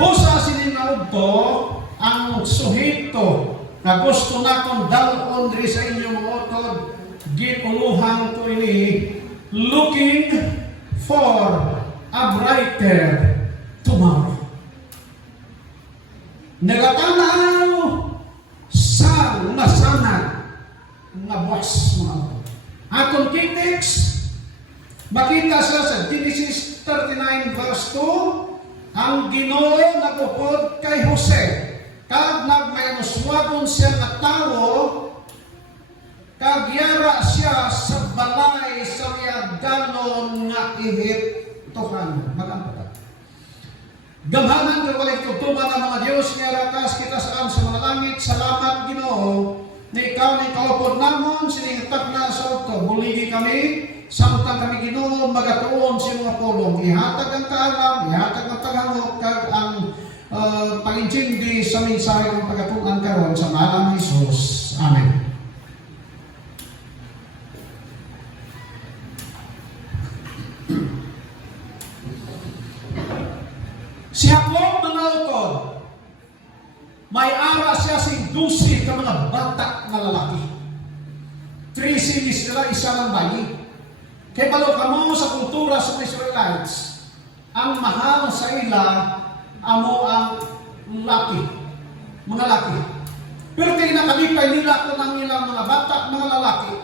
Busa sininaod to ang suhito na gusto na kong dalon rin sa inyong mga utod, gipuluhan ko ini, looking for a brighter tomorrow. Nagatanaw sa masanag nga buwas mga utod. Atong key text, makita siya sa Genesis 39 verse 2, ang Ginoo nagupod kay Jose, kag nagmayanuswagon siya na tao, kag yara siya sa balay sa miaganon nga Ehiptohan. Magampagat. Gamhanan ka walay tutuman ng mga Diyos, nga rakas kita saan sa mga langit, salamat Ginoo, na ikaw na ikaupod namon, siningtag na sa auto, buligi kami, samtang kami Ginoo, magatuon sa mga pulong, ihatag ang kaalam, ihatag ang paghangok, kag ang pag-intindi sa mensahe ng pagkatunan karon sa ngalan ni Jesus. Amen. Si Jacob mga utod, may ara siya sing 12 ka mga bata na lalaki. 3 sinis nila, isa lang bayi. Kaya balo ka mo sa kultura sa Israelites, ang mahal sa ila, amo ang laki, mga laki. Pero kaya nakalipay nila ko ng ilang mga bata, mga lalaki.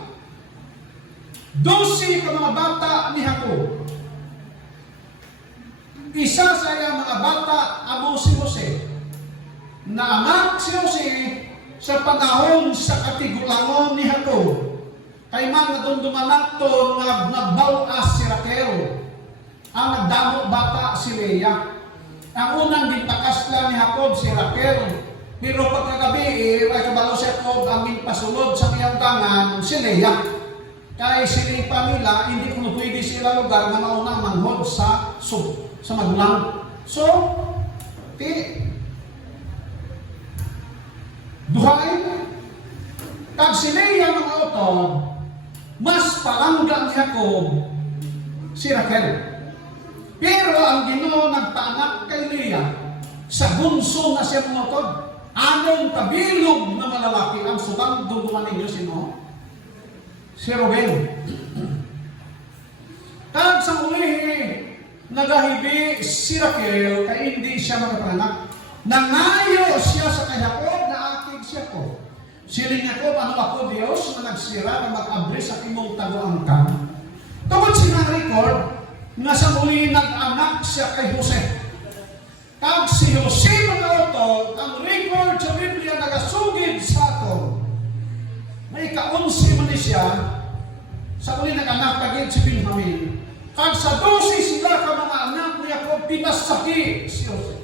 12 ka mga bata ni Jacob. Isa sa iya mga bata, amo si Jose. Naanak si Jose sa panahon sa katigulangon ni Jacob. Kay man na doon dumanak to nga nagbawas si Raquel. Ang nagdamo bata si Leah. Ang unang gintakas lang ni Jacob si Raquel. Pero pagkagabi, ay kabalo si Jacob ang ginpasulod sa kanyang tangan si Leah. Kaya sila pamila, hindi kung pwede sila lugar na maunang manghod sa magulang. So, duhay, kag si Leah mga utod, mas palanggang Jacob si Raquel. Pero ang Ginoo nagpaanak kay Leah sa bunso na siya mga utod. Anong kabilog na malalaki ang subang duguman ninyo sino? Si Ruben. Kag sa ulihi, nagahibi si Raquel kay hindi siya magapanak. Nangayo siya sa kay Jacob na akig siya ko. Siling Jacob, ano ako Diyos na nagsira na mag-abri sa imong taguang ka. Tungkol siya record na sa muli nag-anak siya kay Jose. Kag si Jose mga utod, ang record sa Biblia nagasugid sa ato. May ka-11 man siya, sa muli nag-anak kagid si Benjamin. Kag sa 12 sila ka mga anak ni Jacob, pinasaki si Jose.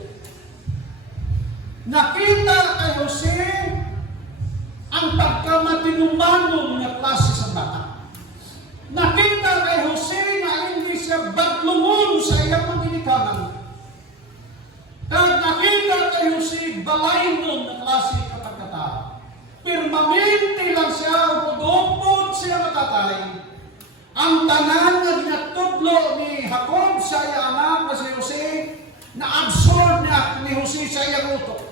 Nakita kay Jose ang pagkamatinumanong na klase sa bata. Nakita kay Jose na hindi siya baglungon sa iyang maginikanan. Kag nakita kay Jose balaynon na klase kapagkatao. Permanente lang siya, upod-upod siya matatay. Ang tanan na ginatudlo ni Jacob sa iyang anak na si Jose, na-absorb niya ni Jose sa iyang utok.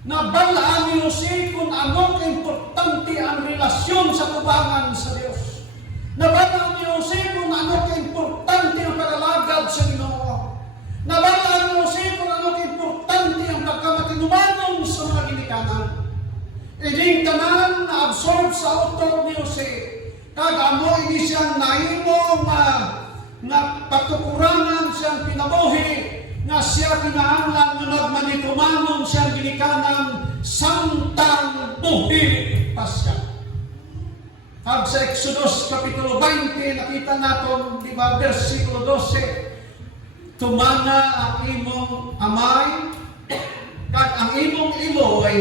Nabalaan ni Jose kung ano importante ang relasyon sa tubangan sa Diyos. Nabalaan ni Jose kung ano importante ang pag-alagad sa Ginoo. Nabalaan ni Jose kung ano importante ang pagkamatinumanong sa mga ginikanan. Ining tanan na absorb sa utok ni Jose. Kag amo ini siyang naimo nga patukurangan siyang pinabuhi. Nga siya kinahanglan nga nagmanitumanon siyang ginikanan samtang buhi pa siya. Kag sa Exodus Kapitulo 20, nakita natin, di ba, versikulo 12, tumana ang imong amay, kag ang imong iloy,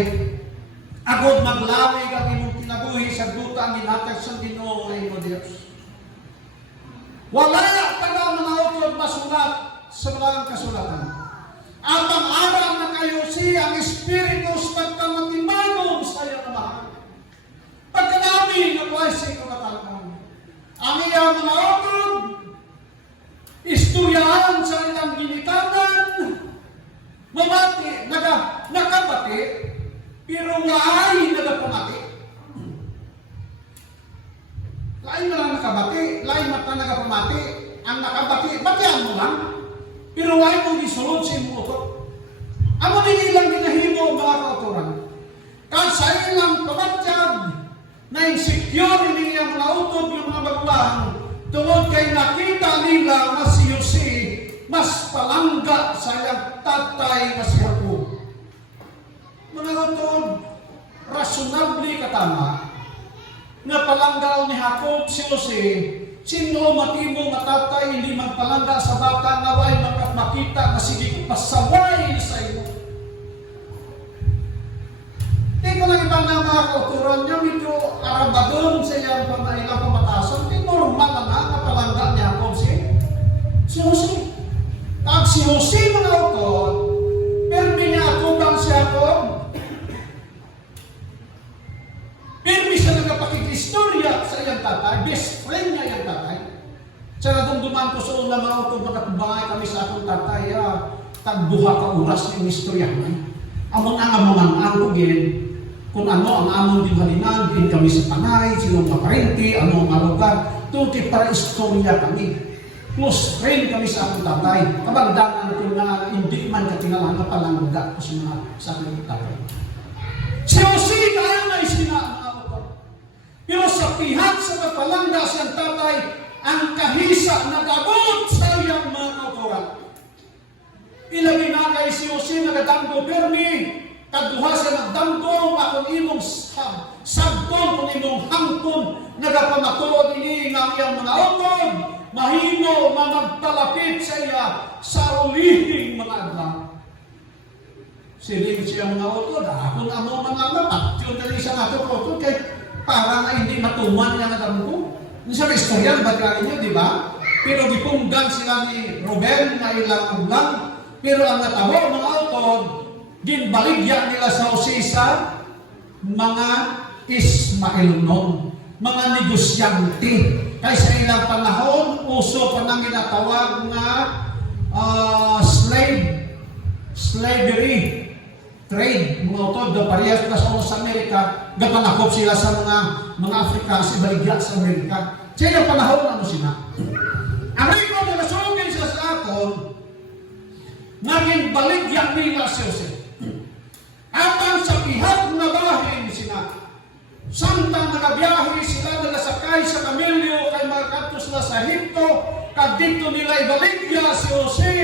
agod maglawig ang imong kinabuhi sa duta ang ginatag sa Ginoo ay mo Dios. Wala taga mga utod masulat sa mga kasulatan. At ang aral na kayo siya, ang Espiritus pagkamatimanon sa iyo na mahal. Pagkanami na klase ko katalakang. Ang iyang mga utod, istoryahan sa ilang ginikanan, Pero waay nagapamati. Lain na lang nakabati, lain mata nagapamati. Ang nakabati, batian mo lang. Pero waay mo gisulod sa imo utot. Amo din ilang ginahimo mga kauturan. Kahit sa ilang pamatyag na insecure niya mga utot yung mga bagulang, tungod kay nakita nila na si Jose mas palangga sa iyang tatay na si Jacob. Mga utod, rasyonable katama na palangga ni Jacob si Jose, sino matibong matatay hindi magpalangga sa bata na ay makita na sige pasaway sa iyo. Di ko lang ibang na mga kauturan niya, medyo arabadon sa iyang ilang pamatasan, di normal na palangga ni Jacob si Jose. Kag si Jose mga utod, permi niya ako bang si Jacob? Permi siya nagpakikistorya sa iyang tatay, best friend niya iyang tatay. Sa nadumduman ko sa una mga utod, magkatubangay kami sa akong tatay, tagbuha ka oras ng istorya niya. Amon ang amangan ko gin, kung ano ang amon di halinan, din kami sa panay, silong kaparente, ano ang lugar, tuti para istorya kami. Close friend kami sa akong tatay. Kabagdanan ko na hindi man katingalan na palangga ko sa aking tatay. Si Jose kaya na isinaan ako. Pero sa pihak sa kapalangga siyang tatay, ang kahisa nagabot sa iyang mga kauturan. Ilagi na kay si Jose nagadanggo permi, kaduha siya nagdanggo akong imong sabton kung imong hangton, nagapamatuod ini ng iyang mga utod, mahimo magpalapit sa iya sa ulihing mga adlaw. Siling siya mga utod, kung ano mga mapat, yung dali siya nga ito utod, kay para na hindi matuman niya na damgo. Yung sa istorya, ba't niyo, di ba? Pero gipunggan sila ni Ruben na ilang ulang, pero ang natabo mga utod, ginbaligyan nila sa Jose sa mga Ismaelonon, mga negosyante. Kaya sa ilang panahon, uso pa nang ginatawag na slavery, trade, mga utod, na parehas na sa Amerika, gapanakop sila sa mga Afrikaans, ibaligya sa Amerika. Sa ilang panahon, ano sila? Ang ito na nasugin siya sa aton, naging baligyan nila si Jose. Atang sa pihak na bahin sila, samtang nagabiyahe sila, nagasakay sa kamilyo, kay magkatos na sa Hito, kadito nila ibaligya si Jose.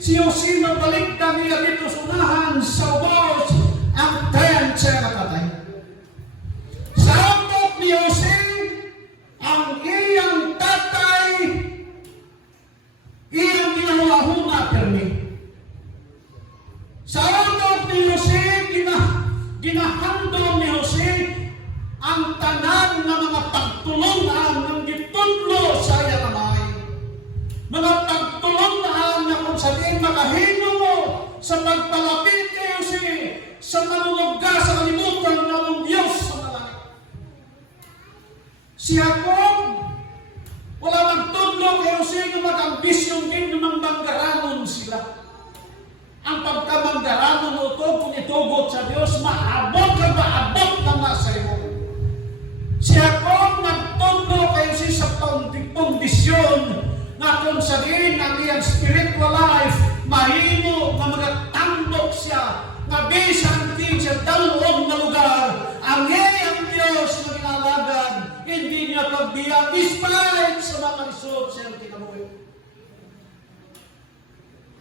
Si Jose mabaligya niya dito sunahan sa ubos, ang tayan siya nakatay. Sa abot ni Jose, ang iyang tatay, iyang ginahula permi. Sa abot ni Jose, ginahandol ni Jose ang tanan ng mga pagtulungan ng gitudlo sa iya kamay. Mga pagtulungan na kung saan makahino mo sa pagpalapit kay Jose sa manunugga sa kalimutan ng Diyos sa malaki. Si Jacob, wala magtudlo kay Jose na mag-ambisyon din na manggaranon sila. Ang pagkamangaranon mo ito, kung itugot sa Diyos, maabot ka maabot na nasa iyo. Si Jacob nagtundo kayo siya sa kondisyon na kung sabihin ang iyang spiritual life, mahimo na magatambok siya, na bisan din siya dalawang na lugar, ang iyang Diyos na ginalagan, hindi niya pagbiyak, despite sa mga lisod siyang kinabuhi.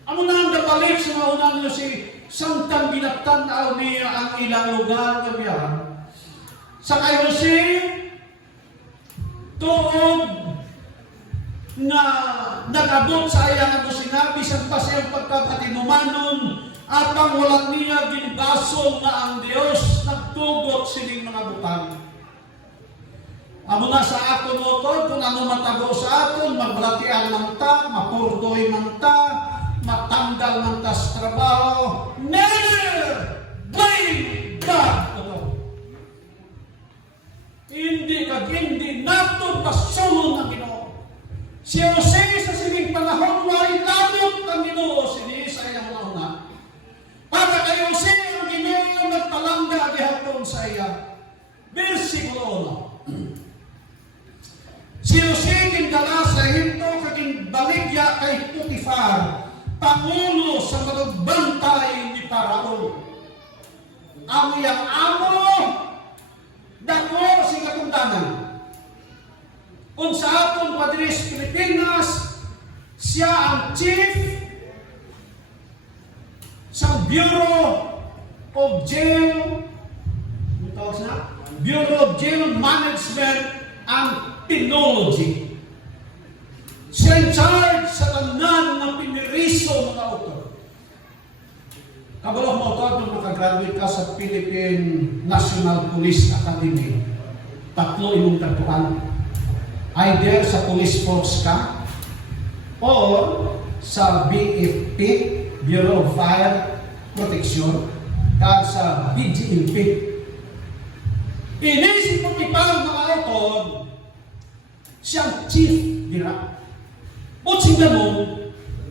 Amo na ang nabalik sa maunan niyo si samtang ginatanaw niya ang ilang lugar na biyahan. Sa kay Jose, tuod na nagabot sa iyang ang sinabi sa pasayang pagkapatinumanon at ang walang niya ginbasol na ang Diyos nagtugot sining mga butang. Amo na sa aton utod, kung ano matago sa aton, maglatian ng ta, mapurtoy ng ta, matanggal ng ta sa trabaho, never blame God. Hindi nato pasulong ng Ginoo. Si Jose sa sining panahon ay labot ng Ginoo sini sa iyang launa. Para kay Jose ang Ginoo nagpalangga di sa iya. Versikulo 1. Si Jose kindala sa hinto kaging baligya kay Potifar, pangulo sa magbantay ni Paraon. Ang iyang amo, dako si katundanan. Kung sa atong Padres Pilipinas, siya ang chief sa Bureau of Jail, Bureau of Jail Management and Penology. Siya in charge sa tanan ng piniriso mga autor. Kabalo mo autor nung makagraduate ka sa Philippine National Police Academy. 3 imong tagpuan. Either sa police force ka or sa BFP, Bureau of Fire Protection, kag sa BGMP. Inisip mo ipang mga autor, siyang chief dira. O sila mo,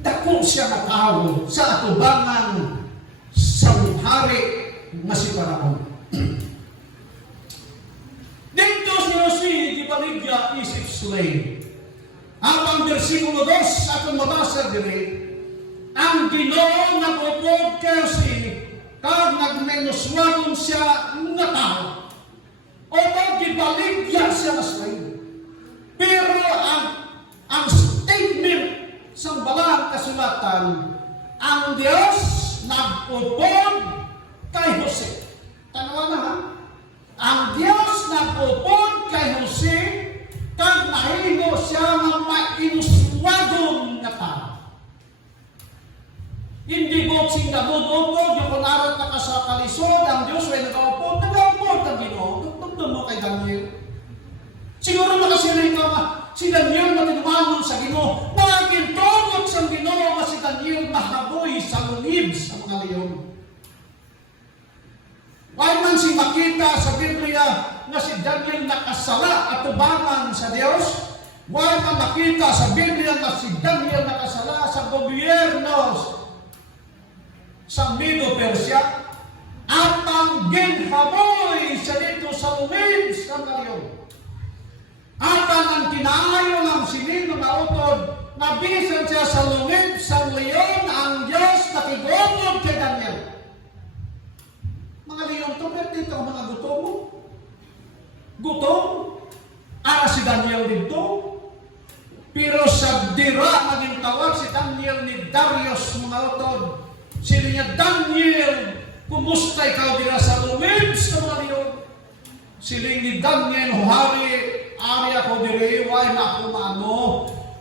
dako siya nakao sa atubangan sa hari na si Paraon. Dito si Jose, di baligya isip slave. Ang versikulo 2 sa atong mabasa diri, ang Ginoo nagupod kay Jose, kag nagmenuswagon siya nga tao. O gibaligya siya na slave. Pero ang statement sa balang kasulatan, ang Diyos nagupod kay Jose. Tanawa na ha? Ang Diyos nagupod kay Jose, kag nahimo siya ng mainuswagon na tao. Hindi mo sing nagupod, yung kunarat na ka sa kalisod, ang Diyos ay nagupod ang Ginoo. Tugtog mo kay Daniel. Siguro makasiling ka nga, si Daniel matinumanon sa Ginoo. Nagintugod sa Ginoo nga si Daniel mahaboy sa lulib sa mga leon. Why man si makita sa Biblia nga si Daniel nakasala at tubangan sa Diyos? Why man makita sa Biblia nga si Daniel nakasala sa gobyerno sa Medo-Persia? At ang ginhaboy siya dito sa lulib sa mga leon. At ang kinaayo ng sinino na utod, nabisan siya sa lungib sa leon, ang Diyos nakigomod kay Daniel. Mga leon to, pero dito ang mga gutom mo. Gutom? Ara si Daniel dito. Pero sa dira naging tawag si Daniel ni Darius mga utod. Sino niya, Daniel, kumusta ikaw dira sa lungib sa mga leon? Siling ni Daniel, hari, ari ako diri, why na ako maano,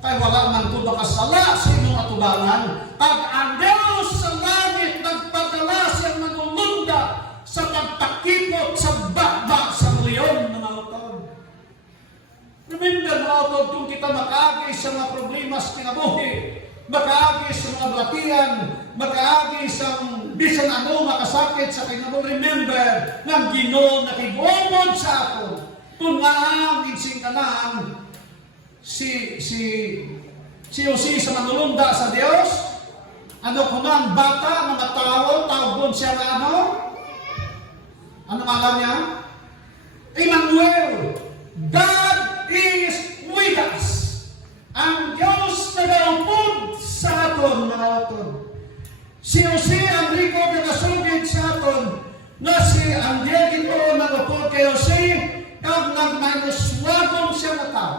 kay wala man ko makasala sa inyong atubangan. Pag ang Diyos sa langit nagpadala siyang nagulunda sa pagtakipot sa bakbak sa leon ng autor. Remember mga autor, kung kita makaagi sa mga problema sa kinabuhi, makaagi sa mga blatian, makaagi sa bisan ano makasakit sa kinabuhi, remember, ng Ginoo nakigomod sa ato. Kung nga ang insing kanaan, si Jose sa manulunda sa Diyos, ano kung ang bata na matao, tawag siya na ano? Ano alam niya? Emmanuel, God is with us. Ang Diyos na naupod sa aton, mga aton. Si Jose ang riko pinasugid sa aton, na si ang diyagin ko nagupod kay Jose, kag nagmanuswagon siya na tao.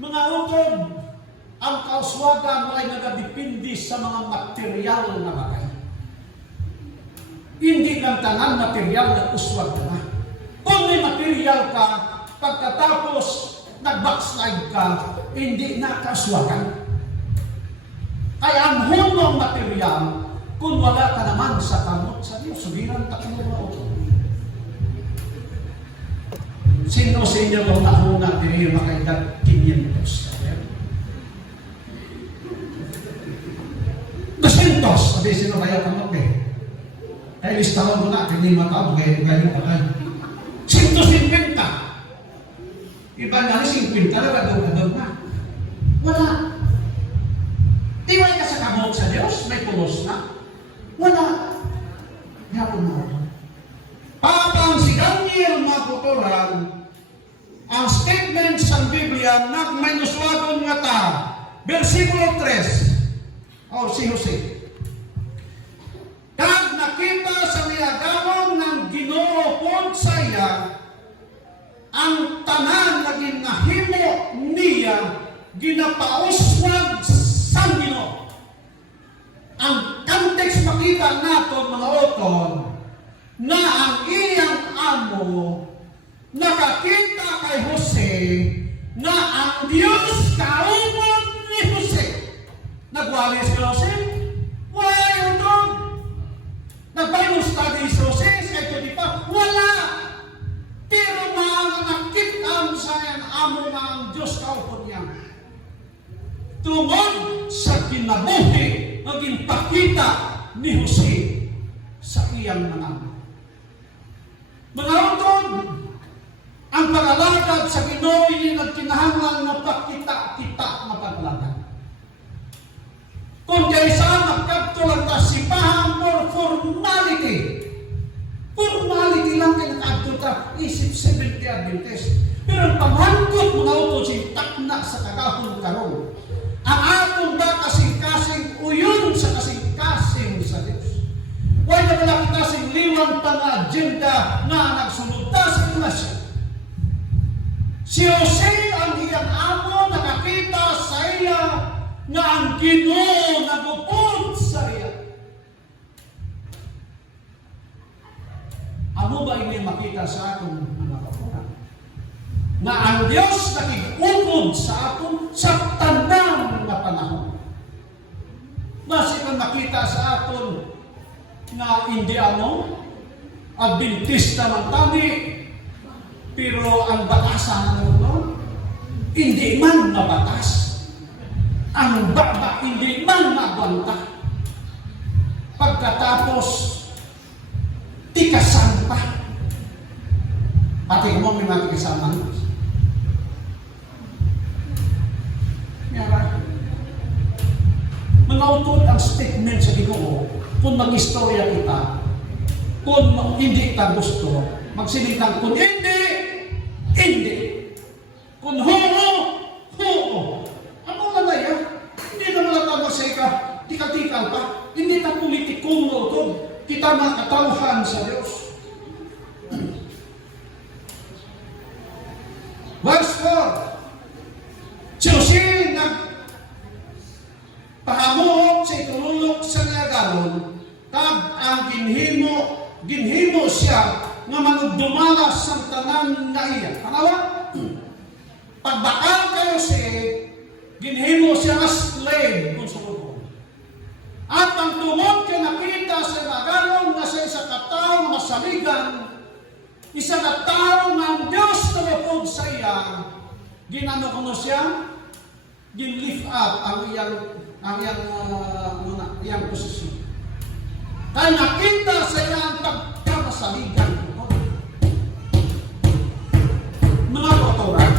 Mga utod, ang kauswagan ay nagadipindi sa mga material na bagay. Hindi ng tanan material na uswag ka na. Kung may material ka, pagkatapos nag-backslide ka, hindi na kaswagan. Kaya ang hunong material, kung wala ka naman sa kamot sa Diyos, subiran takong mga utod. Sino sa inyo kung nahuna diri makaidag 500? 200, sabi sino kaya kamot eh. Ay listahan mo na, hindi matawag, gaya mo ka. 150. Iba na rin 50 na, gagawin na. Wala. Iway ka sa kamot sa Diyos, may pulos na. Wala. Yapon mo. mga kutoran, ang statement sa Biblia nagmaynuswagon nga ta. Versikulo 3. Si Jose. Kag nakita sa miagawang ng Ginoo pod sa iya, ang tanan na ginahimo niya ginapauswag sa Ginoo. Ang context makita nato mga oton na ang iyang amo nakakita kay Jose na ang Diyos kaumon ni Jose. Nagwalis si Jose? Why, utong? Nag-Bible study si Jose? Sa ito di pa? Wala! Pero nakita sa iyang amo na ang Diyos kaumon niya. Tungod sa kinabuhi, maging pakita ni Jose sa iyang mga amo. Mga utong, ang pagalagad sa Ginoo ay nagkinahanglan na pakita-kita na paglagad. Kung kaysa magkadto lang ta sipahan for formality. Formality lang kayo nakadto ta isip Seventh Day Adventist. Pero ang pamangkot mo na ito si takna sa kakahon karon. Ang atong ba kasing-kasing uyon sa kasing-kasing sa Diyos. Huwag na pala kita sing liwang pang agenda na nagsunod ta sa klasya. Si Jose ang iyang amo nakakita sa iya nga ang Ginoo nagupod sa iya. Ano ba ini makita sa atong mga kapunan? Na ang Diyos nakikupod sa atong sa tanang na panahon. Basi kung makita sa aton na hindi Adventista man tani, pero ang batasan hindi man mabatas. Ang baba hindi man mabanta. Pagkatapos, tikasan pa. Pati mo may mga tikasaman. Manautod ang statement sa Ginoo kung mag-istorya kita, kung hindi kita gusto, magsilitang kung hindi, hindi. Kung huo, huo. Ano ka na yan? Hindi naman natawag sa ika, tikal-tikal pa. Hindi ta politikong ito. Kita makatauhan sa Diyos. Verse 4. Si Jose nagpahamuhot sa itululok sa Niagaron, kag ang ginhimo siya nga manugdumalas sa tanan na iya. Pangalawa, pagbakal kayo ginhimo siya nga slave kung sa lupo. At ang tumod kay nakita sa Niagaron na sa isa katao masaligan, isa katao nga ang Diyos tumupod sa iya, ginano ko siya, gin-lift up ang iyang posisyon. Kaya nakita sa iya ang pagkamasaligan. Mga kauturan,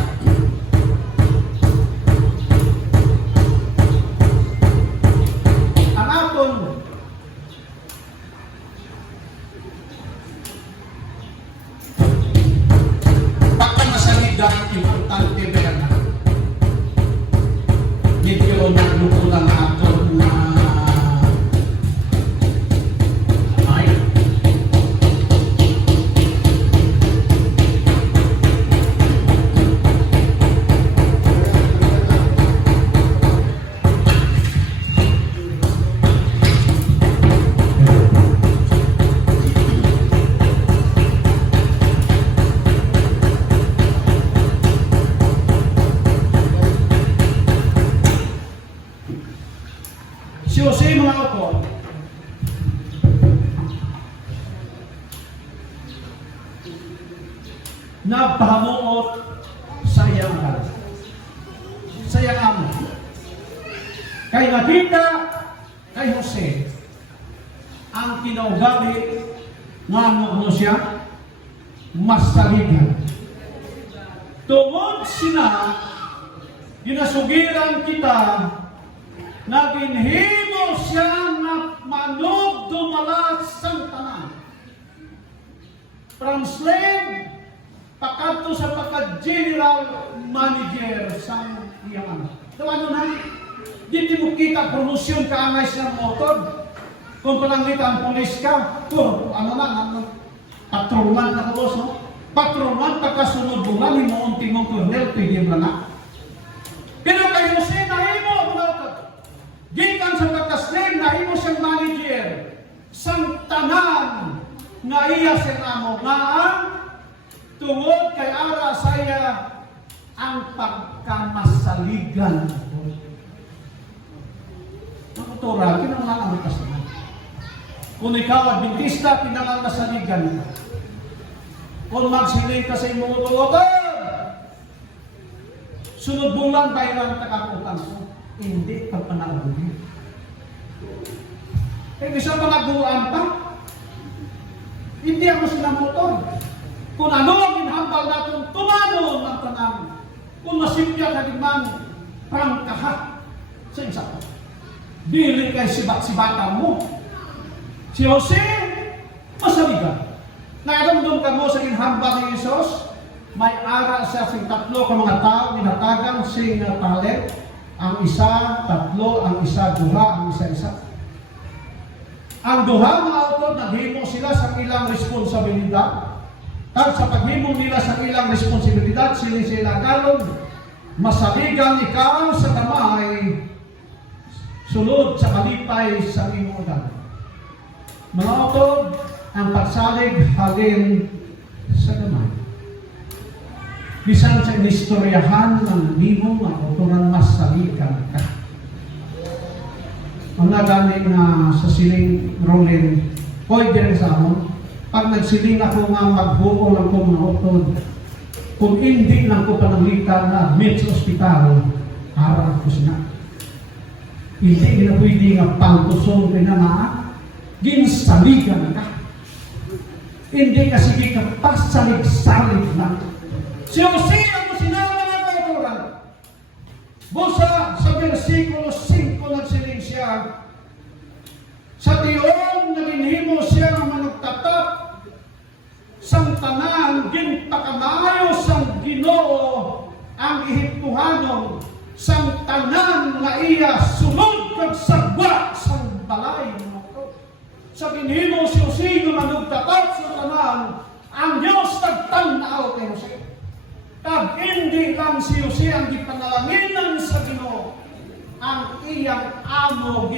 ang aton pagkamasaligan, importante ba yan? Medyo naglukulan na aton na si Jose mga kapon, nagpahamuot sa iyang amo. Kay nakita kay Jose ang kinaugali nga ano siya masaligan. Tungod sina ginasugiran kita na ginhimo siya na manugdumalas sa tanan. From slave pakadto sa pagka-general manager sa iyang anak. Tawano na, di mo kita promosyon ka angay siya motor. Kung pananglita ang pulis ka, patrolman na kabos, no? Patrolman, pagkasunod bulan, hinuunti mong kurnel, pwede mo na. Pero kayo siya, nahimo, gikan sa pagkaslim, nahimo siyang manager, sang tanan, nga iya siyang amo, nga ang tungod kay ara saya ang pagkamasaligan. Ang tura, kinangalan ang kasalan. Kung ikaw Adventista, pinangangasaligan ka. Kung magsiling ka sa imong utuotan, sunod bulan bayaran takakutang ko. Hindi ka panahuli. Kaya isa panaguan pa, hindi ako sinamotor. Kung ano ang inhambal natin, tumanon ang tanang. Kung masipya ka dimang prangkaha sa isa ko. Dili kay sibat-sibatan mo. Si Jose, masaligan. Naramdam ka mo sa inhambal ni Jesus, may ara siya sing tatlo ka mga tao, ninatagan sing talent. Ang isa, tatlo, ang isa, duha, ang isa-isa. Ang duha, mga utod, naghimo sila sa ilang responsibilidad. At sa paghimo nila sa ilang responsibilidad, sila galon, masaligan ikaw sa damay, sulod sa kalipay sa imong galon. Mga utod, ang pagsalig halin sa damay. Bisan sa inistoryahan ng nimo nga uturan masaligan ka. Ang nagani nga sa siling Roland, koy dire sa amon, pag nagsiling ako nga magbuo lang ko mga utod, kung hindi lang ko pananglitan na admit sa ospital, harap ko sina. Hindi na pwede nga pangkusong ka na ginsaligan ka. Hindi kasi ka pasalig-salig na. Si Jose ang sinama ng kauturan. Busa sa versikulo 5 nagsiling siya, sa tiyon naginhimo siya ng manugtatap, sang tanan, ginpakamayo sang Ginoo ang ihiptuhanon, sang tanan nga iya sunod kag sagwa sang balay mo. Sa ginhimo si Jose nga manugtatap sa tanan, ang Diyos tagtanaw kay Jose. Kag hindi lang si Jose ang gipanalanginan sa Ginoo, ang iyang amo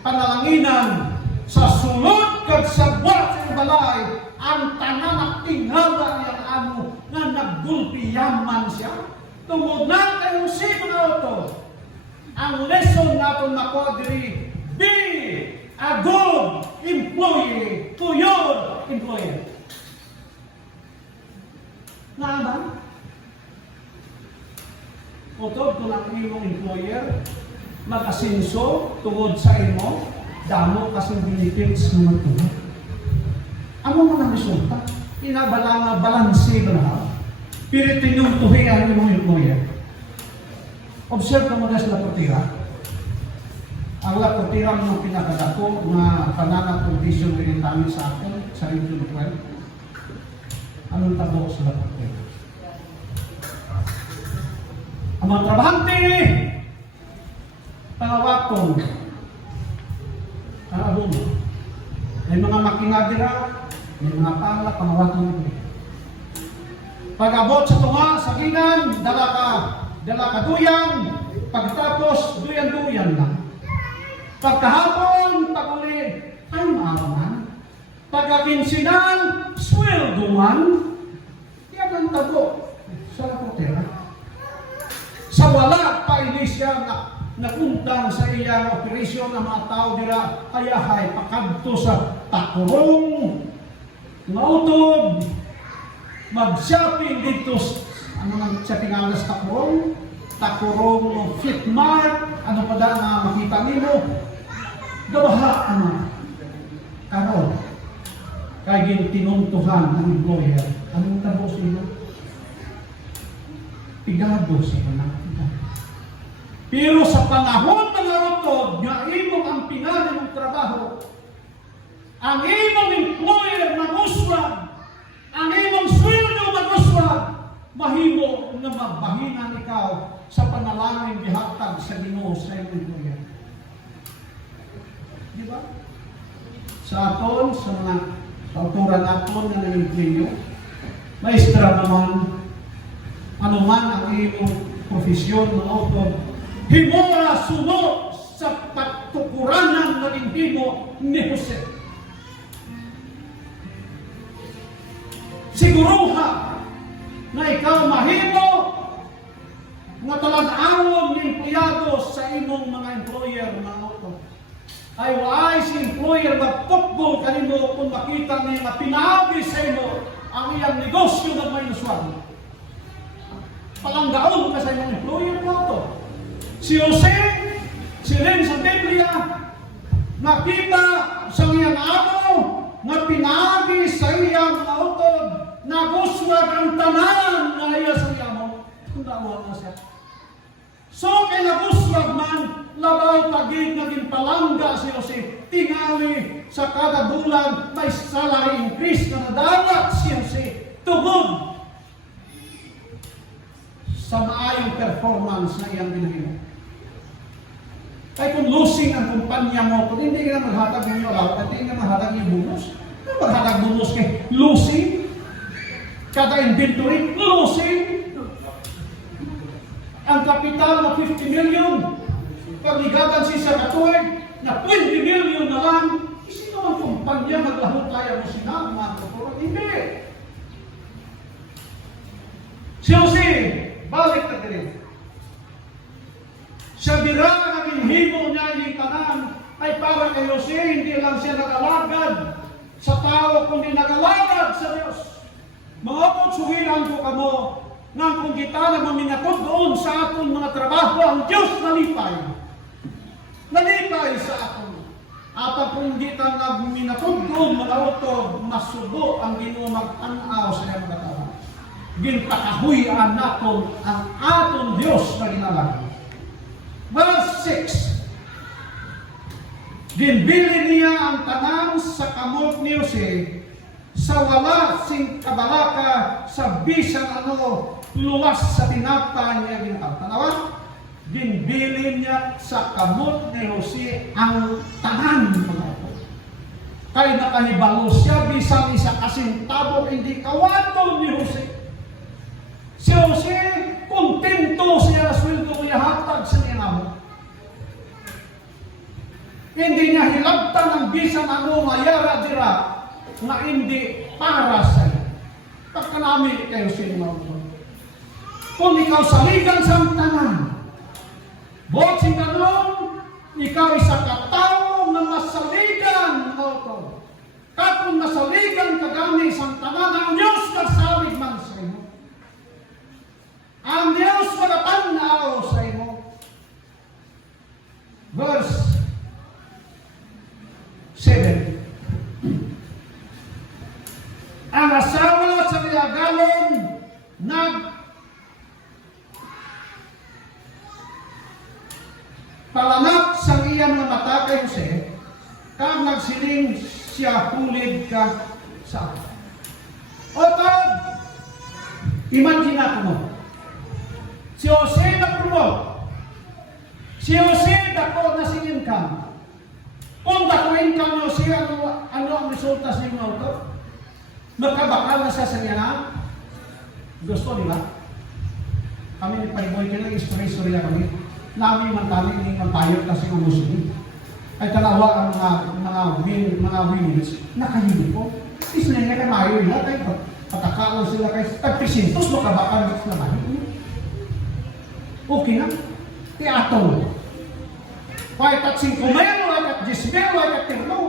panalanginan sa sulod kag sagwa sa balay, ang tanan at tingala niyang amo nga naggulpiyaman siya. Tungod na kay Jose mga auto, ang lesson naton makuha diri, be a good employee to your employer. Naman, utod kung ang imong employer mag-asinso tungod sa imo, damo kasing benefits na magtuwa. Ano man ang resulta? Inabala nga balanse ba na? Pero tinungtuhian imong employer. Observe ka mo na sa lapotira. Ang lapotira mo pinakadako na pananat condition pinintangin sa akin sa Region 12. Anong tabo sa lapotira? Ang mga trabahante, pangawakon, ang abong, may mga makinadira, may mga pala, pangawakon. Pag-abot sa tunga, sa ginan, dala ka duyan, pagtapos, duyan-duyan lang. Pagkahapon, pag-uli, ay maaman. Pagkakinsinan, swelduman, yan ang tabo sa lapotira. Sa wala pa ini siya nakuntang sa iyang operasyon ng mga tao dira ayahay pakadto sa takurong mautod mag-shopping dito ano nang shopping alas takurong Fitmart ano pa da na makita nimo gabaha ano karon kay tinuntuhan ng employer anong tabos nimo pigado sa panahon. Pero sa panahon ng utod, nga imong ang pinali mong trabaho, ang imong employer maguswag, ang imong sweldo mahimo nga magbahinan ikaw sa panalangin gihatag sa Ginoo sa imong employer. Di ba? Sa aton, sa mga kauturan naton nga nag-employo, maestra naman, ano man ang iyong profesyon ng autor, himora sunod sa pagtukuranan na himo ni Jose. Siguruha na ikaw mahimo nga talag-awon ng empleyado sa imong mga employer mga autor. Ay waay si employer magpukbol kanimo kung makita niya nga pinaagi sa imo ang iyang negosyo na may uswan. Palanggaon ka sa imong employer mo ito. Si Jose, silin sa Biblia, nakita sa iyang amo na pinaagi sa iyang utod, naguswag ang tanan na iya sa iyang amo. Kung dawa na siya. So, kay naguswag man, labaw tagig naging palangga si Jose, tingali sa kada bulan may salary increase na nadawat si Jose tugod sa maayong performance na iyang ginagawa. Kaya kung losing ang kumpanya mo, kung hindi ka na maghatag ninyo alaw, hindi ka maghatag yung bonus. Ano maghatag bonus kay losing? Kada inventory, losing. Ang kapital na 50 million, pag ligatan siya sa katuwid, na 20 million na lang, sino ang kumpanya maglahot kaya mo sila, mga kapuro? Hindi. Si Jose, balik na din. Sa bira na hinhimo niya yung tanan, ay para kay Jose, hindi lang siya nagalagad sa tao, kundi nagalagad sa Diyos. Mga pagsuhiran ko kamo, nga kung kita na maminatod doon sa atong mga trabaho, ang Diyos nalipay. Nalipay sa aton. At kung kita na maminatod doon, malawto, masubo ang Ginoo mag-anaw sa iyang mga tao. Ginpakahuyan naton ang aton Diyos na ginalagay. Verse 6. Ginbili niya ang tanan sa kamot ni Jose sa wala sing kabalaka sa bisan luwas sa tinapay niya ginagawa. Tanawa? Ginbili niya sa kamot ni Jose ang tanan mga ito. Kaya nakahibalo siya bisan isa kasintabo hindi kawato ni Jose. Si Jose, kontento siya na sweldo niya hatag sa niya. Hindi niya hilabtan ang bisan mayara dira na hindi para sa iyo. Pagkanami kayo sinumaw. Kung ikaw saligan sa tanan, buot si ganon, ikaw isa katao na masaligan mo ito. Kung masaligan kagani sa tanan, ang Diyos kasalig man sa iyo. Ang Diyos magapanaw sa iyo. Verse 7. Ang asawa sa nilagalon palanap sa iyang mga mata kay Jose, kang nagsiling siya pulid ka sa akin. Otod, imagine ako mo. Si Jose na promote. Si Jose dako na singin ka. Kung dakuin ka mo siya, ano ang resulta sa iyong auto? Magkabakal na siya sa niya na? Gusto nila? Kami ni Pariboy, kinag-story na kami. Nami man kami, hindi man tayo kasi umusin. Ay talawa ang mga winners, nakahili po. Is na nga kamayo nila, kayo patakaon sila kayo. Tag-300, makabakal na naman. Okay na. Teatro. Kahit at 5 mil, kahit at 10 mil, kahit at 10 mil.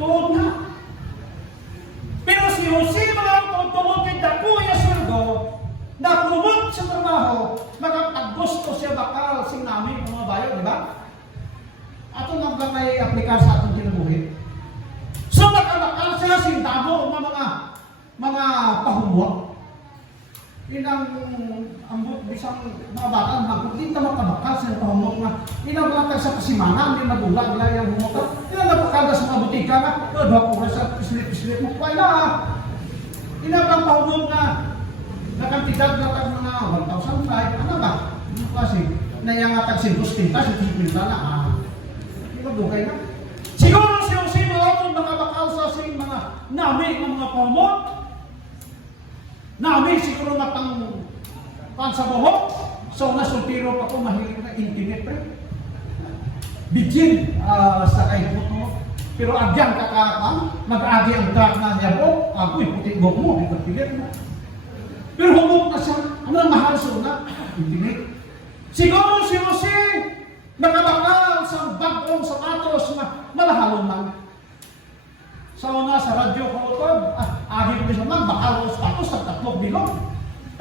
Tuod na. Pero si Jose, mga tuwagin na kuya sweldo, na promote sa trabaho, makapag-gusto siya bakal sing namin mga bayo, di ba? Ato nang ba may aplikar sa atong kinabuhi? So makabakal siya sing damo ng mga pahumwa. Inang ambot bisang mga bata magkita makabakal sa pahumwa nga inang latag sa kasimanan, hindi madulag lang yung humukot. Inang napakada sa mga butika nga, doon ako sa pislit-pislit mo, wala. Pinabang paunong na kantidad na tag mga 1,500, ano ba? Kasi, nayangatag si Gustinta, si Gustinta na, hindi ko dugay na. Siguro si Jose mga bakal sa sing mga nami ng mga pamot. Nami siguro na pang sa buhok. So, nasultiro pa ko, mahilig na intimate pre. Bijin sa kaibot mo. Pero agyan kakakang, mag-agi ang truck na niya po, ako'y puting buhok mo, hindi pilit mo. Pero humok na siya, ano ang mahal na? Intimate. Siguro si Jose, nakabakal sa bagong sapatos na malahalong lang. Sa una sa radyo ko ito, ahit ko siya man, bakal ko sapatos sa 3 bilog.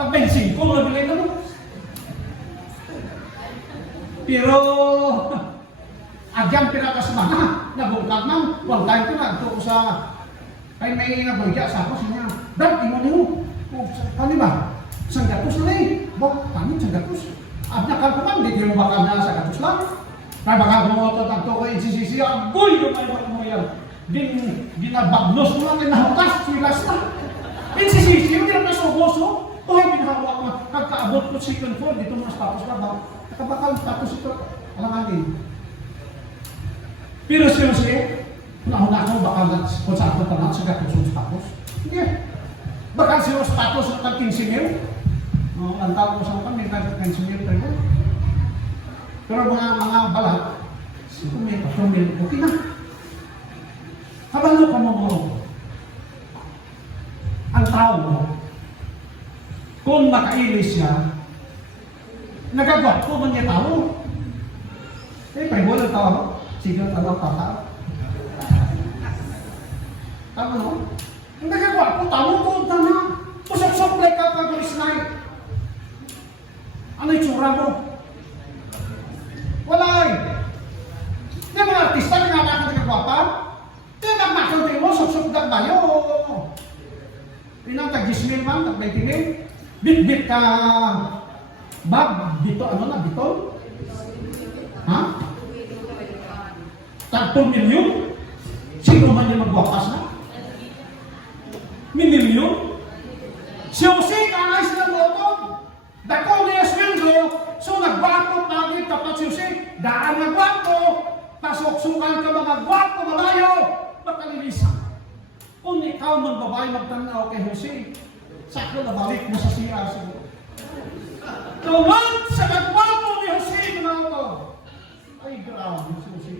Tag-25 na bilay na mo. Pero, agyang pinakas mga, nabungkag man, one time ko na, ito ko sa, ay may nabagya sa ako, siya, Dad, imo niyo, ano ba? Isang gatos na eh, bok, tanit, isang gatos. Nakal ko man, hindi mo bakal na sa gatos lang. Kaya bakal mo ito, tagto ko, insisisi, agoy, yung may bakal mo yan. Ginabagnos mo lang, nahukas, silas na. Insisisi, yung ginabasugoso, ginahawak mo, kagkaabot ko second floor, dito mo tapos na ba? Nakabakal, tapos ito, alanganin. Pero siya, una ko, bakal na, kung saan ko tanong, sa gatos yung tapos. Hindi. Bakal siya yung tapos ng 15 mil. Ang tawag ko sa kami, may 15 mil tayo. Pero mga balat, siguro may 4 mil, okay na. Habang pa mo ang tao mo, kung makailis siya, nagagawat ko man niya tao. Pag-wala tao, sige ang tao. Tama no? Ang nagagawat ko, tao ko, tama. Pusok-sok like ka pag-alis night. Ano yung tsura mo? Wala eh. Hindi mga artista, nanganak na nagagwapa. Kaya nagmakante mo, sok-sok dag bayo. Pinang tag-10 man, tag-20 bit-bit ka bag, dito, ano na, bitol? Ha? Tag-2 milyon? Sino man yung magwapas na? Milyon? Si Jose, kangay sila lotog. Dako niya sweldo, so nagbakot namin kapag si Jose, daan na gwapo, pasok-sukan ka mga gwapo, malayo, makalilisan. Kung ikaw man babae magtanaw kay Jose, sakto na balik mo sa CR siguro. Tungod sa kagwapo ni Jose, ginagawa. Ay, grabe si Jose.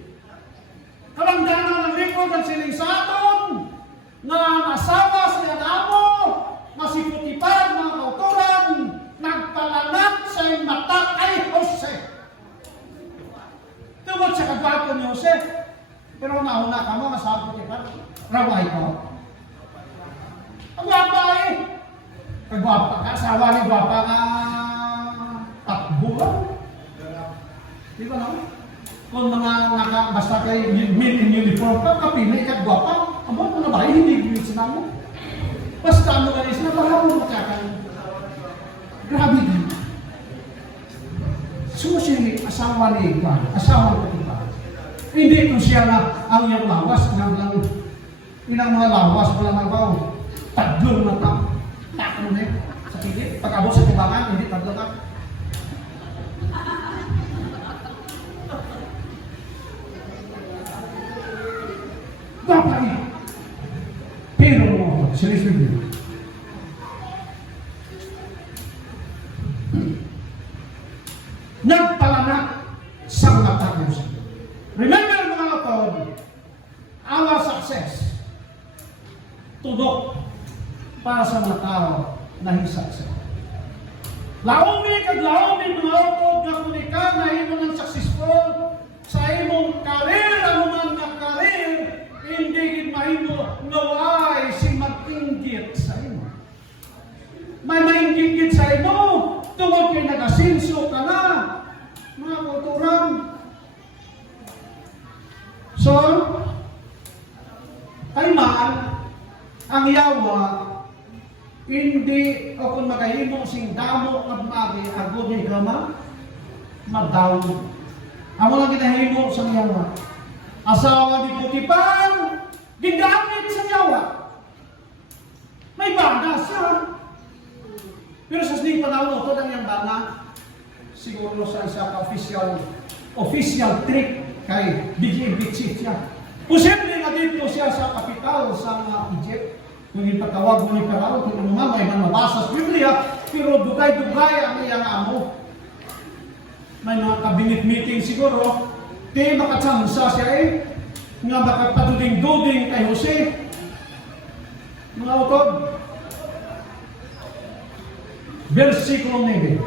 Kalangdanan ng record ang siling sa aton, na asawa sa yanamo, masiputipad mga kauturan, nagpalanat sa mata kay Jose. Tungod sa kagwapo ni Jose, pero nauna ka mo, masaputipad, raway ko. Ang gwapa eh. Kagwapa ka, asawa ni gwapa nga takbuhan. Di ba no? Kung mga basta kay male in uniform ka, kapinay ka gwapa, aba mo na ba, hindi gawin sila mo. Basta ano ka rin, nabahaw mo makakan. Grabe din. Susi, asawa ni gwapa, asawa ni gwapa. Hindi ko siya na ang iyong lawas, inang mga lawas, walang nagaw. Tadlong na tao. Takmo na yun. Sa pilit. Pag-abot sa tibangan, hindi tadlong na. Dapat niya. Pero, seriously din. Nagpalanak sa mata niya. Remember mga kapatid, our success, tudok para sa mga tao na hisaksa. Laomi kag laomi mga utod nga kunika na imo ng successful sa imong karir, anuman nga karir, hindi gid mahimo naway si mag-inggit sa imo. May mainggit sa imo tungod kay nagasinso ka na, mga kulturan. So, kay man, ang yawa, hindi o kung magahimo sing damo nga magi agud ni gama magdaw. Amo lang ginahimo sa yawa. Asawa ni Putipan, ginamit sa yawa. May may bana siya. Pero sa sning panahon, ito lang yung bana, siguro sa isa ka official trick kay DJ Bitsit siya. Posible na dito siya sa kapital sa Egypt. Kung ipatawag mo ni Parao, kung ano man, may mabasa sa Biblia, pero dugay-dugay ang iyang amo. May mga cabinet meeting siguro, di makatsansa siya nga makapatuding-duding kay Jose. Mga utod, versikulo 9.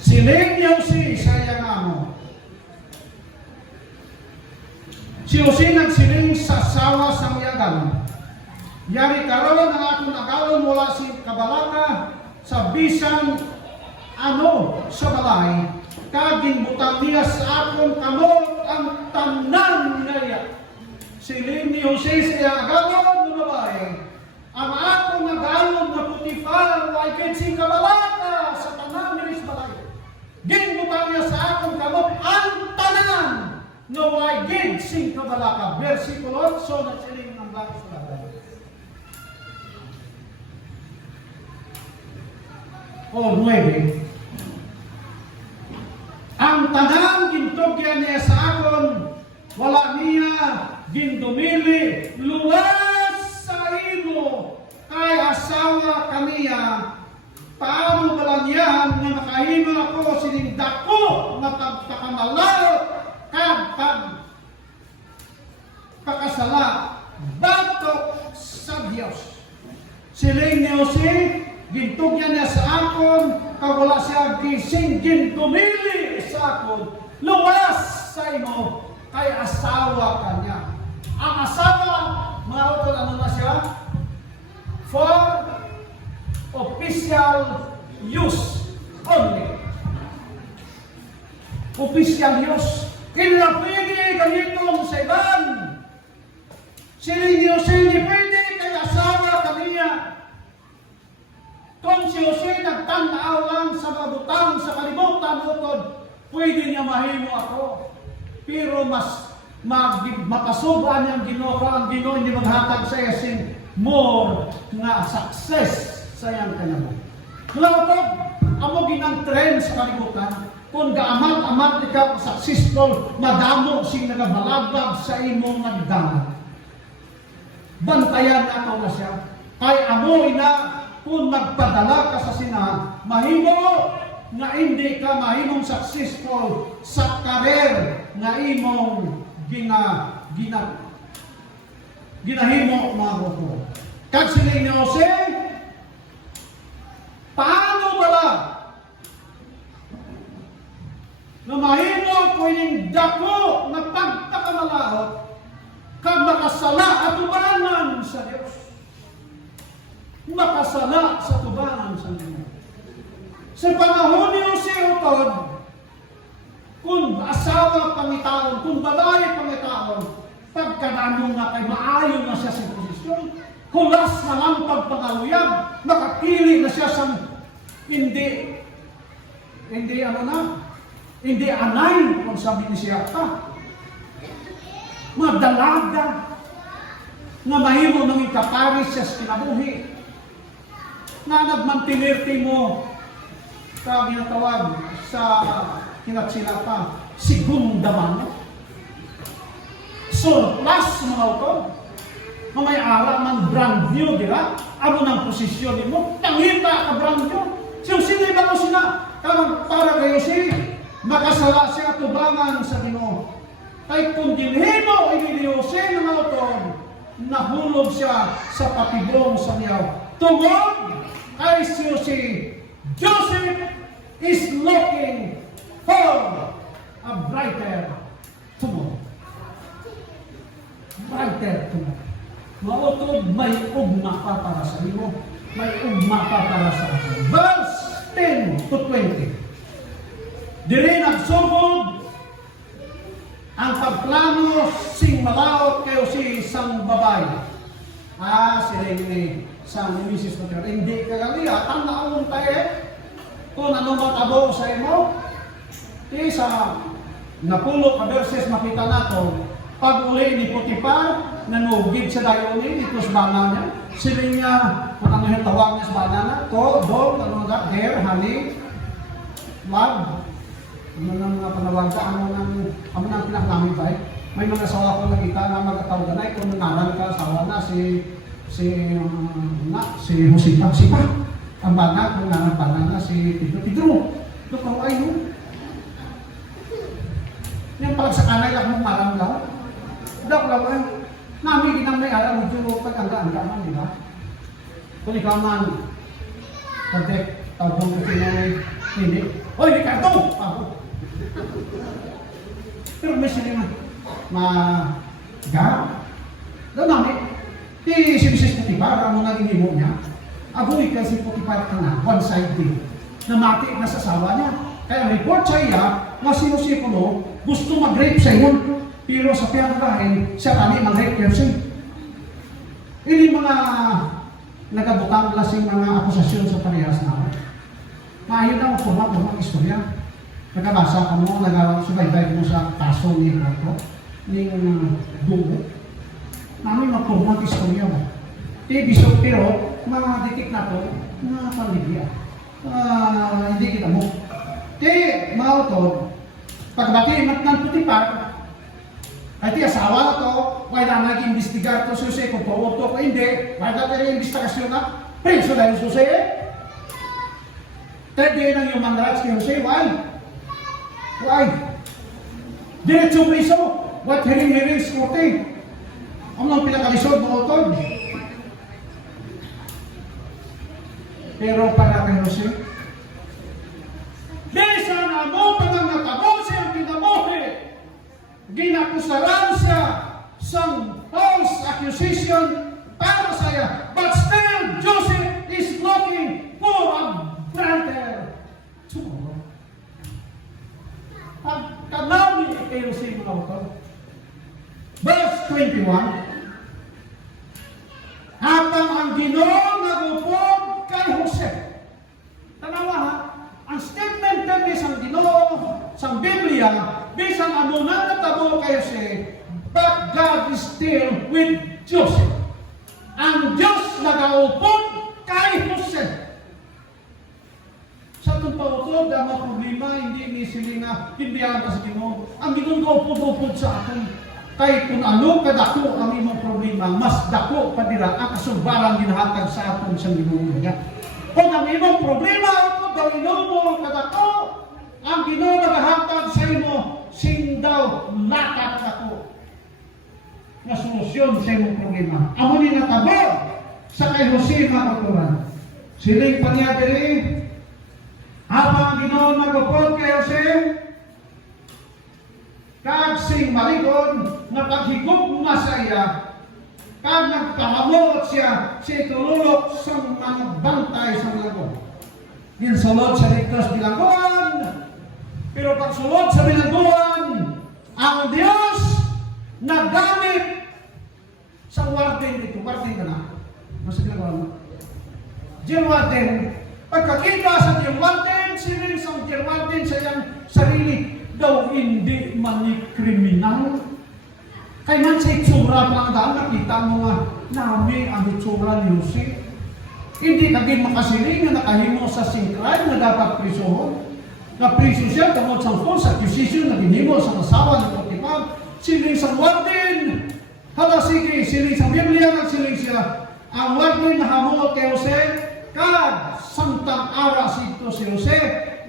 Siling niya Jose sa iyang amo. Si Jose nagsiling sa sawa sa miyagan. Yari karon ang akong agawon mula si kabalaka sa bisan sa balay. Kaging butang niya sa akong kamot ang tanan niya. Siling ni Jose sa iyang agawon ng babae. Ang akong agawon na Putifar ay kinsi kabalaka sa tanan niya sa balay. Ginbutang niya sa akong kamot ang tanan no ay gid sing kabalaka. Versikulo 8 na siling ng bako sa laban. O 9. Ang tanang gintugyan niya sa akon, wala niya gindumili, luwas sa imo, kay asawa kaniya. Paano ba lang yan na makahima ako sinindako na pagkakamalaro pakasala batok sa Diyos. Siling ni Jose, gintugyan niya sa akon, kawala siya gising gintumili sa akon, luwas sa imo, kay asawa kanya. Ang asawa, mga utol, ano na siya? For official use only. Official use. Kila pwede ganitong sa iban. Siling ni Jose, hindi pwede kay asawa kaniya. Kung si Jose nagtanaw lang sa mabutang sa kalibutan utod, pwede niya mahimo ako. Pero mas makasuban niyang Ginoo, ang Ginoo hindi maghatag sa yasin more nga success sa iyang kanamo. Mga utod, amo ginang trend sa kalibutan. Kung gaamat-amat ikaw successful, madamo sing nagabalabag sa imong nagdamat. Bantayan ako na siya. Kay amoy na kung magpadala ka sa sina, mahimo nga hindi ka mahimong successful sa karer nga imong ginahimo mga grupo. Kag siling ni Jose, paano bala na mahimo pwedeng dako na pagkakamalaot kag makasala at tubanan sa Diyos. Makasala sa tubanan sa Diyos. Sa panahon ni Jose utod, kung asawa pangitaon, kung babae pangitaon, pagkanamong na kay maayon na siya sa posisyon, kulas na lang pagpangaluyag, makapili na siya sa hindi anay kung sabi ni siya ka. Madalaga nga mahimo nang ikaparis siya sa kinabuhi. Na nagmantinirti mo sa ginatawag sa kinatsilata, segunda mano. Surplus mga utod. Mamay ara man brand new, di ba? Ano ng posisyon mo? Tangita ka brand new. Sino ba ko sila? Para kayo siya, makasala siya tubangan sa Ginoo. Kay kung dinhimo ni Jose na mga utod, nahulog siya sa patibong sa niyaw. Tungod kay si Jose, Joseph is looking for a brighter tomorrow. Brighter tomorrow. Mga utod, may ugma pa para sa iyo. May ugma pa para sa iyo. Verse 10 to 20. Diri nagsugod ang pagplano sing malaot kayo si isang babae. Sila ni sa Mrs. Matero. Hindi kagaliya, ang naunong tayo kung ano matabo sa imo. Sa napulo ka verses makita nato, Pag uli ni Potiphar, nanugid sa dayon ni dito sa bana niya. Sila niya, kung ano yung tawag niya sa bana na, to, dog, ano nga, there, honey, love. Ano ng mga panawag ka, ano ng pinaklamig ba eh? May mga asawa ko nakita na mag-atawag na, kung nangaral ka, asawa na, si Josipa, ang bana, kung nangaral bana na, si Pedro. Ito ko ay yun. Yung palagsakanay lang mong maramdaw. Dok lang ay, nami ginang may alam mo dito pag-angga-angga man, di ba? Kung ikaw man, kadek, tawag ko hindi. Oy, Ricardo! Ako. Pero may sila mag-garap. Doon namin, si Mrs. Potiphar, ang mga ginimo niya, agoy kasi Potiphar ka na, one-sided, na mati na sa asawa niya. Kaya report sa iya, na si Joseph gusto mag-rape sa iyo, pero sa pinakahin, siya tani mag-rape siya. Ini mga nagabutang lasing mga akusasyon sa parehas na. Maayon na ako mga istorya. Nagabasa ka mo, nagasubaybay mo sa kaso ni Marco, ni Dugo. Namin magpurmang istorya mo. Bisok pero, mga dikit na to, mga paligya. Hindi kita mo. Mga utod, pagbati ng Potiphar, ay ti asawa na to, why na nag-imbestigar to susi, kung pawag to o hindi, why na tayo investigasyon na, preso dahil susi. Third day ng human rights kay Jose, why? Why? Diretso preso, what hearing korte. Ang nang pinakalisod ng utod. Pero para kay Jose, Desa na mo pa nang natabo siyang pinabuhi. Ginakusaran siya sa false accusation para saya. But still, Joseph is looking for a brother. Pagkanaw ni kay Joseph mga utod. Verse 21. Habang ang Ginoo nagupod kay Jose. Tanawa ha? Ang statement na isang Ginoo, sa Biblia, bisan ano na natabo kayo si, but God is still with Joseph. Ang Diyos nagaupod kay Jose. Sa itong pautod, ang mga problema, hindi ni nga, hindi ang sa Ginoo. Ang Ginoo gaupod-upod sa atin. Kay kung ano kadako ang imong problema, mas dako pa dira ang kasubaran ginahatag sa aton sa Ginoo. Kung ang imong problema ito, dahil mo kadako, ang Ginoo nagahatag sa imo, sindaw lakat ako na solusyon sa imong problema. Amo ni natabo sa kay Jose mga katuran. Siling panyadiri, habang ang Ginoo nagupod kay Jose, kag sing malikon na paghigop na sa iya, kag nagpahamot siya si tululok sa mga bantay sa bilanggon. Ginsulod sa ligtas bilanggon, pero pagsulod sa bilanggon, ang Diyos nagamit sa warden dito. Warden ka na? Masa ginagawa mo? Jail warden. Pagkakita sa jail warden, sinin sa jail warden sa iyang sarili, daw hindi man ni kriminal. Kaya man sa itsura pa ang daan, nakita mo nga, nami ang itsura ni Jose. Hindi naging makasiling na nakahimo sa singkrime na dapat prisohon. Na-priso siya, tungkol sa false accusation na ginimo sa asawa ng Potiphar. Siling sa warden. Hala sige, siling sa Biblia at siling siya. Ang warden na hamot kay Jose, kag santang ara sito si Jose,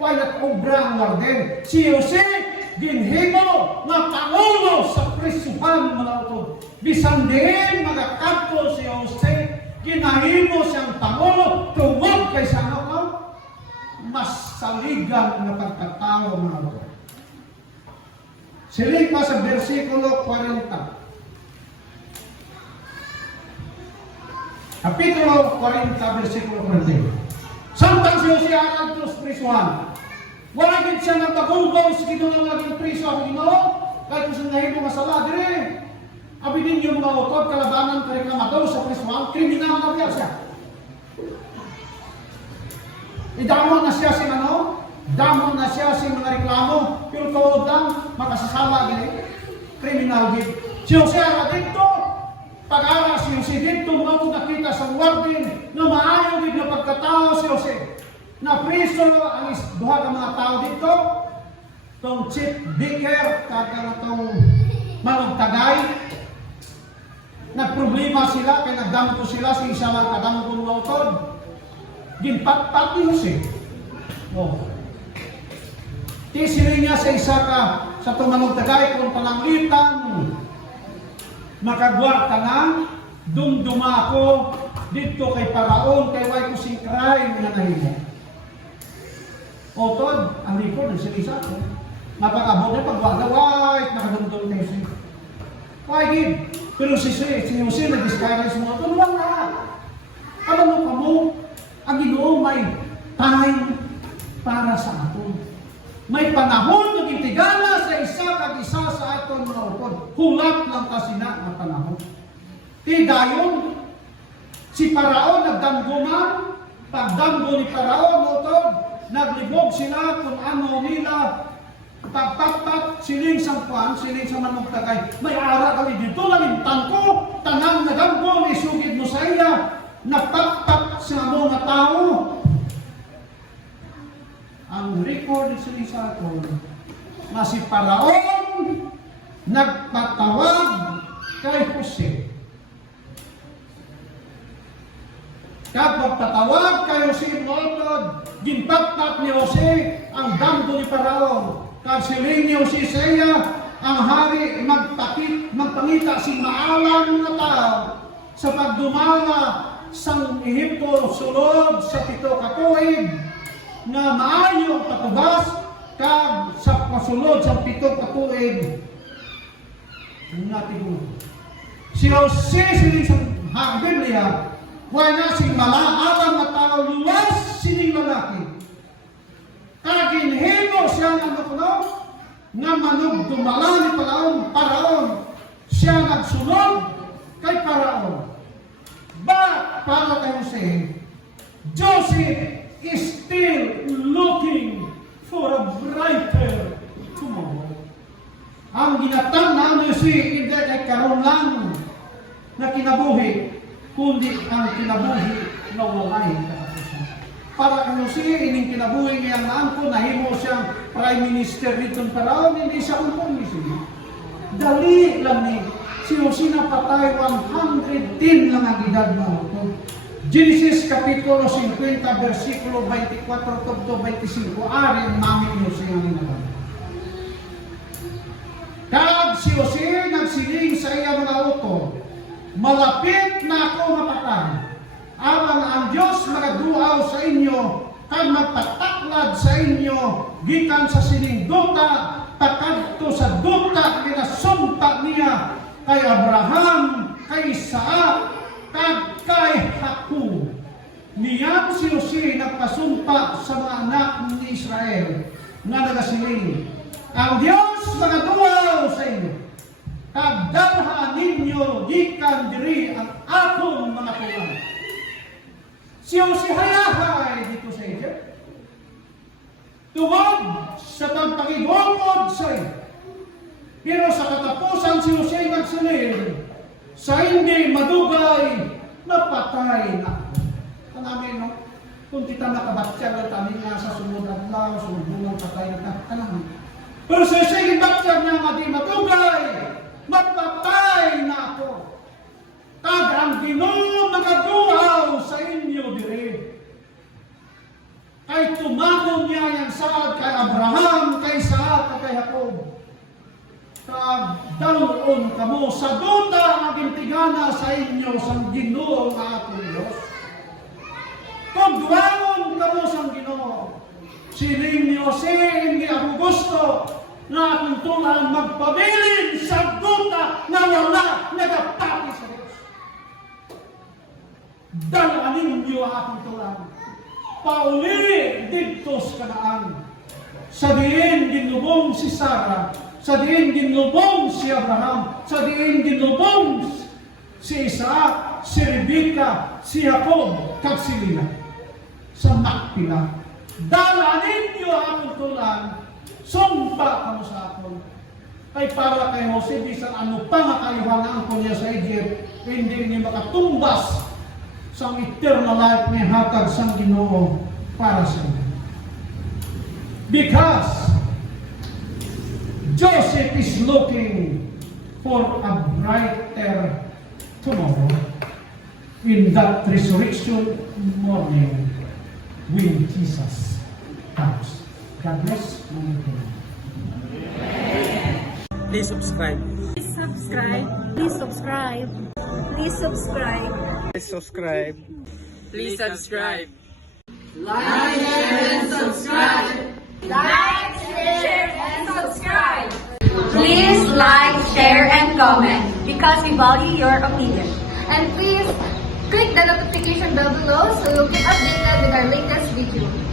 walat obra ang warden. Si Jose, ginhimo na pangulo sa prisuhan mga utod. Bisan din magakadto si Jose, ginahimo siyang pangulo tungod kay sa ano, mas saligan na pagkatao mga utod. Siling pa sa versikulo 40. Kapitulo 40, versikulo 40. Samtang si Jose ang sa prisuhan, wala din siya nagpagulgol sa Ginoo nga naging priso ang Ginoo, kahit kung siya nahimo masala dire. Abi ninyo mga utod kalabanan kay reklamador sa prisuhan, kriminal na biya siya. Idamon na siya si ano? Damon na siya si mga reklamo, pero tuod lang makasasala gini. Kriminal gid. Si Jose ara dito, pag-ara si Jose dito, mo nakita sa warden na maayo din na pagkatao si Jose. Na priso ang duha ka mga tao dito, tong chief vicar, kaya tong manong-tagay, nagproblema sila, kaya nagdampo sila, sa isa lang kadampo ng utod. Ginpat-pat ni Jose. Oh. Tisili niya sa isa ka, sa tumanong tagay, kung pananglitan, makagwa ka nga, dumduma ko, dito kay Paraon, kay way ko si crime na nahimo. Otod, ang likod, ang silisa ko. Napakabot na pagwagaway, nakadumdum tayo siya. Why gid? Pero si Jose nag-discourage mo, tulungan na. Alam mo ka mo, ang Ginoo may time para sa aton. May panahon na gintigala sa isa kag isa sa aton mga upod. Hulat lang kasi na ang panahon. Ti dayon, si Paraon nagdangguman, pagdanggo ni Paraon utod, naglibog sila kung ano nila, pagpatpat, siling sang kuan, siling sang manugtagay. May ara kami dito, nalintan ko, tanang naganggo, isugid mo sa iya, napatpat sa mga tao. Ang record sa aton na si Paraon nagpatawag kay Jose. Kapag patawag kay Jose Moltod, ginpatpat ni Jose ang damgo ni Paraon. Kasi ni Jose sa iya, ang hari magpangita si maalang na tao sa pagdumala sa Ehipto sulod sa 7 ka tuig nga maayo ang patubas kag sa pasulod sa 7 ka tuig natin si Jose sining sa Biblia wala sing malaalam na tao luwas sining lalaki kagin himo siya ng nakuno nga manugdumala ni Paraon siya nagsunod kay Paraon. But para kay Jose, Joseph is still looking for a brighter tomorrow. Ang ginatang na si hindi ay karon lang na kinabuhi, kundi ang kinabuhi na walay katapusan. Para kay Jose, ining kinabuhi ngayang naangko, nahimo siyang Prime Minister dito Paraon, hindi siya kumpong siya. Dali lang ni si Jose napatay 110 lang ang edad mo. Genesis Kapitulo 50, versikulo 24 to 25, ari ang mami ni Jose ang inaban. Kag si Jose nagsiling sa iya mga utod, malapit na ako mapatay. Abang ang Diyos magaduaw sa inyo, kag magpataklad sa inyo, gikan sa sining duta, takadto sa duta, ginasumpa niya, kay Abraham, kay Isaac, kag kay Jacob. Niyang si Jose nagpasumpa sa mga anak ni Israel nga nagasiling, ang Diyos magaduaw sa inyo, kag dalhan ninyo gikan diri ang akong mga tulang. Si Jose hayahay dito sa Egypt. Tungod sa pagpangibungod sa iyo. Pero sa katapusan si Jose nagsiling, sa hindi madugay, napatay na. Kanamin, no? Kung kita nakabatya na tanin nga sa sunod adlaw, sunod bulang patay na kanamin. Pero sa Jose, ibatya niya nga di madugay, mapatay na ako. Kag ang Ginoo magaduaw sa inyo dire. Kay tumagong niya yang saad kay Abraham, kay Isaac, kay Jacob. Dalon kamo sa duta ang gintigana sa inyo sa Ginoo nga ating Diyos. Kung duwangon kamo sa Ginoo, siling ni Jose, hindi ako gusto na akong tulang magpabilin sa duta na wala nagapati sa Diyos. Dalanin niyo akong tulang. Pauli dito sa Kanaan. Sa diin ginubong si Sarah, sa diin ginubong si Abraham, sa diin ginubong si Isaac, si Rebecca, si Jacob, kag si Leah. Sa Makpila. Dalanin niyo akong tulang, sumpa kamo sa akon. ay para kay Jose, bisan ano pa nga kayuhanaan ko niya sa Egypt, hindi niya makatumbas sa eternal life may hatag sa Ginoo para sa inyo. Because Joseph is looking for a brighter tomorrow in that resurrection morning when Jesus comes. God bless. Please subscribe. Please subscribe. Please subscribe. Please subscribe. Please subscribe. Please subscribe. Like, share, and subscribe. Please like, share, and comment because we value your opinion. And please click the notification bell below so you'll get updated with our latest video.